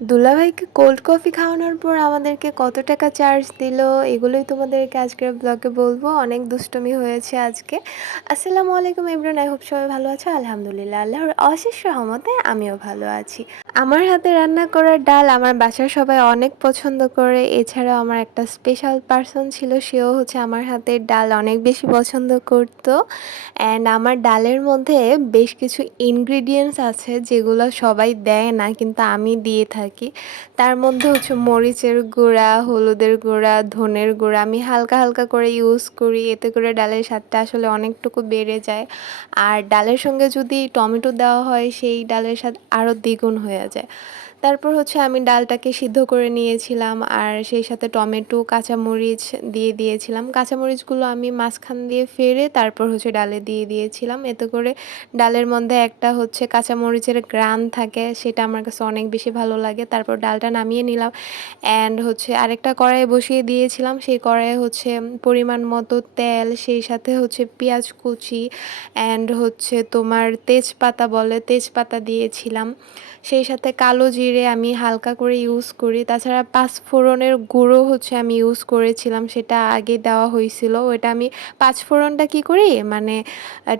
দুলাভাইকে cold coffee খাওয়ানোর পর আমাদেরকে কত টাকা চার্জ দিল, এগুলোই তোমাদেরকে আজকের ব্লগে বলব। অনেক দুষ্টমি হয়েছে আজকে। আসসালামু আলাইকুম ইমরান আই হোপ সবাই ভালো আছো। আলহামদুলিল্লাহ, আল্লাহর অশেষ রহমতে আমিও ভালো আছি। আমার হাতে রান্না করা ডাল আমার বাসার সবাই অনেক পছন্দ করে। এছাড়াও আমার একটা স্পেশাল পার্সন ছিল, সেও হচ্ছে আমার হাতের ডাল অনেক বেশি পছন্দ করতো। অ্যান্ড আমার ডালের মধ্যে বেশ কিছু ইনগ্রিডিয়েন্টস আছে, যেগুলো সবাই দেয় না, কিন্তু আমি দিয়ে থাকি। তার মধ্যে হচ্ছে মরিচের গুঁড়া, হলুদের গুঁড়া, ধনের গুঁড়া আমি হালকা হালকা করে ইউজ করি। এতে করে ডালের স্বাদটা আসলে অনেকটুকু বেড়ে যায়। আর ডালের সঙ্গে যদি টমেটো দেওয়া হয়, সেই ডালের স্বাদ আরও দ্বিগুণ হয়ে যায় তারপর হচ্ছে আমি ডালটাকে সিদ্ধ করে নিয়েছিলাম আর সেই সাথে টমেটো, কাঁচামরিচ দিয়ে দিয়েছিলাম। কাঁচামরিচগুলো আমি মাঝখান দিয়ে ফেরে তারপর হচ্ছে ডালে দিয়ে দিয়েছিলাম। এতে করে ডালের মধ্যে একটা হচ্ছে কাঁচামরিচের গ্রান থাকে, সেটা আমার কাছে অনেক বেশি ভালো লাগে। তারপর ডালটা নামিয়ে নিলাম অ্যান্ড হচ্ছে আরেকটা কড়াই বসিয়ে দিয়েছিলাম। সেই কড়াইয়ে হচ্ছে পরিমাণ মতো তেল, সেই সাথে হচ্ছে পেঁয়াজ কুচি অ্যান্ড হচ্ছে তোমার তেজপাতা বলে তেজপাতা দিয়েছিলাম। সেই সাথে কালো জিরে আমি হালকা করে ইউজ করি। তাছাড়া পাঁচফোড়নের গুঁড়ো হচ্ছে আমি ইউজ করেছিলাম, সেটা আগে দেওয়া হয়েছিল। ওটা আমি পাঁচফোড়নটা কি করি? মানে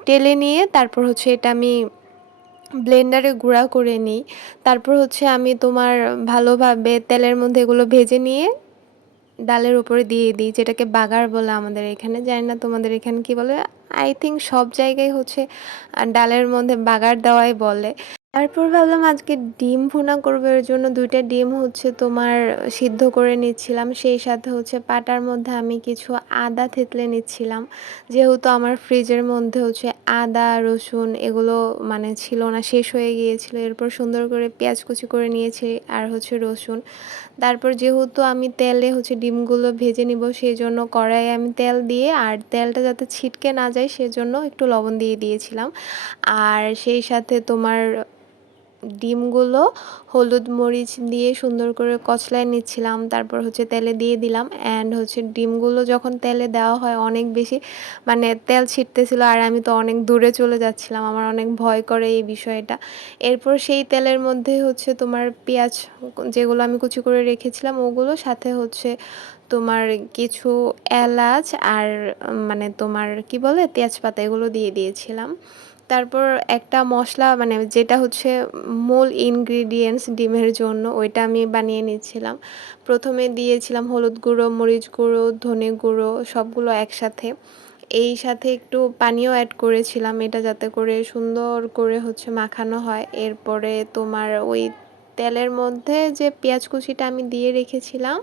টেলে নিয়ে তারপর হচ্ছে এটা আমি ব্লেন্ডারে গুঁড়া করে নিই। তারপর হচ্ছে আমি তোমার ভালোভাবে তেলের মধ্যে এগুলো ভেজে নিয়ে ডালের উপরে দিয়ে দিই, যেটাকে বাগার বলে আমাদের এখানে। জানি না তোমাদের এখানে কি বলে? আই থিঙ্ক সব জায়গায় হচ্ছে ডালের মধ্যে বাগার দেওয়াই বলে। তারপর ভাবলাম আজকে ডিম ভুনা করব, এর জন্য দুইটা ডিম হচ্ছে তোমার সিদ্ধ করে নিচ্ছিলাম। সেই সাথে হচ্ছে পাটার মধ্যে আমি কিছু আদা থেতলে নিচ্ছিলাম। যেহেতু আমার ফ্রিজের মধ্যে হচ্ছে আদা, রসুন এগুলো মানে ছিল না, শেষ হয়ে গিয়েছিল। এরপর সুন্দর করে পেঁয়াজ কুচি করে নিয়েছি আর হচ্ছে রসুন। তারপর যেহেতু আমি তেলে হচ্ছে ডিমগুলো ভেজে নিব সেই জন্য কড়াইয়ে আমি তেল দিয়ে আর তেলটা যাতে ছিটকে না যায়, সেজন্য একটু লবণ দিয়ে দিয়েছিলাম। আর সেই সাথে তোমার ডিমগুলো হলুদ মরিচ দিয়ে সুন্দর করে কচলায় নিচ্ছিলাম। তারপর হচ্ছে তেলে দিয়ে দিলাম অ্যান্ড হচ্ছে ডিমগুলো যখন তেলে দেওয়া হয় অনেক বেশি মানে তেল ছিটতেছিল আর আমি তো অনেক দূরে চলে যাচ্ছিলাম। আমার অনেক ভয় করে এই বিষয়টা। এরপর সেই তেলের মধ্যে হচ্ছে তোমার পেঁয়াজ যেগুলো আমি কুচি করে রেখেছিলাম ওগুলো, সাথে হচ্ছে তোমার কিছু এলাচ আর মানে তোমার কি বলে তেজপাতা এগুলো দিয়ে দিয়েছিলাম। তারপর একটা মশলা মানে যেটা হচ্ছে মূল ইনগ্রিডিয়েন্টস ডিমের জন্য, ওইটা আমি বানিয়ে নিচ্ছিলাম। প্রথমে দিয়েছিলাম হলুদ গুঁড়ো, মরিচ গুঁড়ো, ধনে গুঁড়ো, সবগুলো একসাথে। এই সাথে একটু পানিও অ্যাড করেছিলাম, এটা যাতে করে সুন্দর করে হচ্ছে মাখানো হয়। এরপরে তোমার ওই তেলের মধ্যে যে পেঁয়াজ কুচিটা আমি দিয়ে রেখেছিলাম,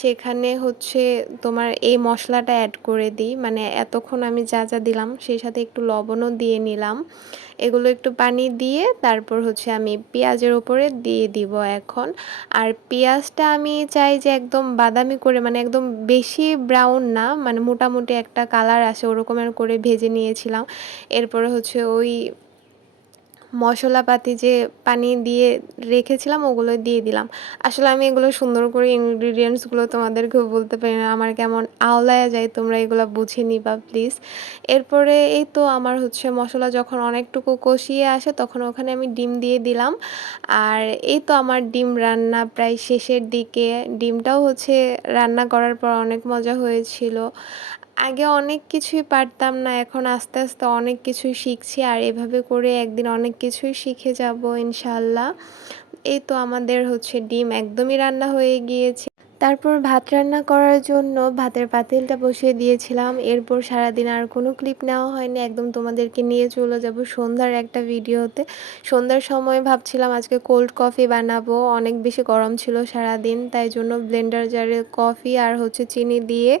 সেখানে হচ্ছে তোমার এই মশলাটা অ্যাড করে দিই। মানে এতক্ষণ আমি যা যা দিলাম, সেই সাথে একটু লবণও দিয়ে নিলাম। এগুলো একটু পানি দিয়ে তারপর হচ্ছে আমি পেঁয়াজের ওপরে দিয়ে দিব এখন। আর পেঁয়াজটা আমি চাই যে একদম বাদামি করে মানে একদম বেশি ব্রাউন না মানে মোটামুটি একটা কালার আসে, ওরকমের করে ভেজে নিয়েছিলাম। এরপরে হচ্ছে ওই মশলাপাতি যে পানি দিয়ে রেখেছিলাম, ওগুলো দিয়ে দিলাম। আসলে আমি এগুলো সুন্দর করে ইনগ্রিডিয়েন্টসগুলো তোমাদেরকেও বলতে পারি না, আমার কেমন আওলায়া যায়, তোমরা এগুলো বুঝে নিবা প্লিজ এরপরে এই তো আমার হচ্ছে মশলা যখন অনেকটুকু কষিয়ে আসে, তখন ওখানে আমি ডিম দিয়ে দিলাম। আর এই তো আমার ডিম রান্না প্রায় শেষের দিকে, ডিমটাও হচ্ছে রান্না করার পর অনেক মজা হয়েছিল। আগে অনেক কিছুই পারতাম না, এখন আস্তে আস্তে অনেক কিছুই শিখছি আর এভাবে করে একদিন অনেক কিছুই শিখে যাব ইনশাল্লাহ এই তো আমাদের হচ্ছে ডিম একদমই রান্না হয়ে গিয়েছে। তারপর ভাত রান্না করার জন্য ভাতের পাতিলটা বসিয়ে দিয়েছিলাম। এরপর সারাদিন আর কোনো ক্লিপ নেওয়া হয়নি। একদম তোমাদেরকে নিয়ে চলে যাব সন্ধ্যার একটা ভিডিওতে। সন্ধ্যার সময় ভাবছিলাম আজকে কোল্ড কফি বানাবো। অনেক বেশি গরম ছিল সারাদিন, তাই জন্য ব্লেন্ডার জারে কফি আর হচ্ছে চিনি দিয়ে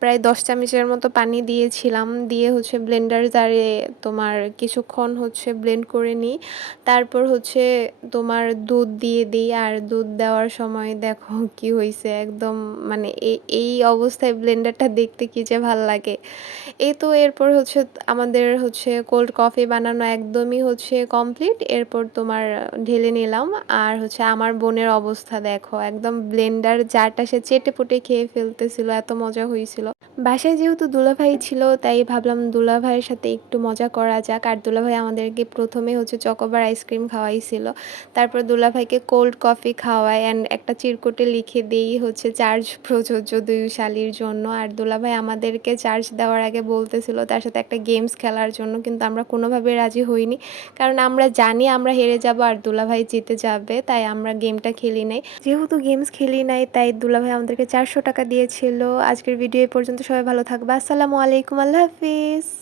প্রায় দশ চামচের মতো পানি দিয়েছিলাম। দিয়ে হচ্ছে ব্লেন্ডার জারে তোমার কিছুক্ষণ হচ্ছে ব্লেন্ড করে নিই। তারপর হচ্ছে তোমার দুধ দিয়ে দিই। আর দুধ দেওয়ার সময় দেখো কি হয়েছে একদম মানে এই অবস্থায় ব্লেন্ডারটা দেখতে কি যে ভালো লাগে। এই তো এরপর হচ্ছে আমাদের হচ্ছে কোল্ড কফি বানানো একদমই হচ্ছে কমপ্লিট এরপর তোমার ঢেলে নিলাম। আর হচ্ছে আমার বোনের অবস্থা দেখো, একদম ব্লেন্ডার জারটা সে চেটে পুটে খেয়ে ফেলতেছিল, এত মজা হয়েছিল বাসায় যেহেতু দুলাভাই ছিল, তাই ভাবলাম দুলাভাইয়ের সাথে একটু মজা করা যাক। আর দুলাভাই আমাদেরকে প্রথমে হচ্ছে চকোবার আইসক্রিম খাওয়াইছিল। তারপর দুলাভাইকে কোল্ড কফি খাওয়ায় অ্যান্ড একটা চিরকুটে লিখে দিই হচ্ছে চার্জ প্রযোজ্য দুই শালির জন্য। আর দুলাভাই আমাদেরকে চার্জ দেওয়ার আগে বলতেছিল তার সাথে একটা গেমস খেলার জন্য, কিন্তু আমরা কোনোভাবে রাজি হইনি। কারণ আমরা জানি আমরা হেরে যাব আর দুলাভাই জিতে যাবে, তাই আমরা গেমটা খেলি নাই। যেহেতু গেমস খেলি নাই, তাই দুলাভাই আমাদেরকে চারশো টাকা দিয়েছিল। আজকের ভিডিও এই পর্যন্ত সবাই ভালো থাকবে। আসসালামু আলাইকুম, আল্লাহ হাফিজ।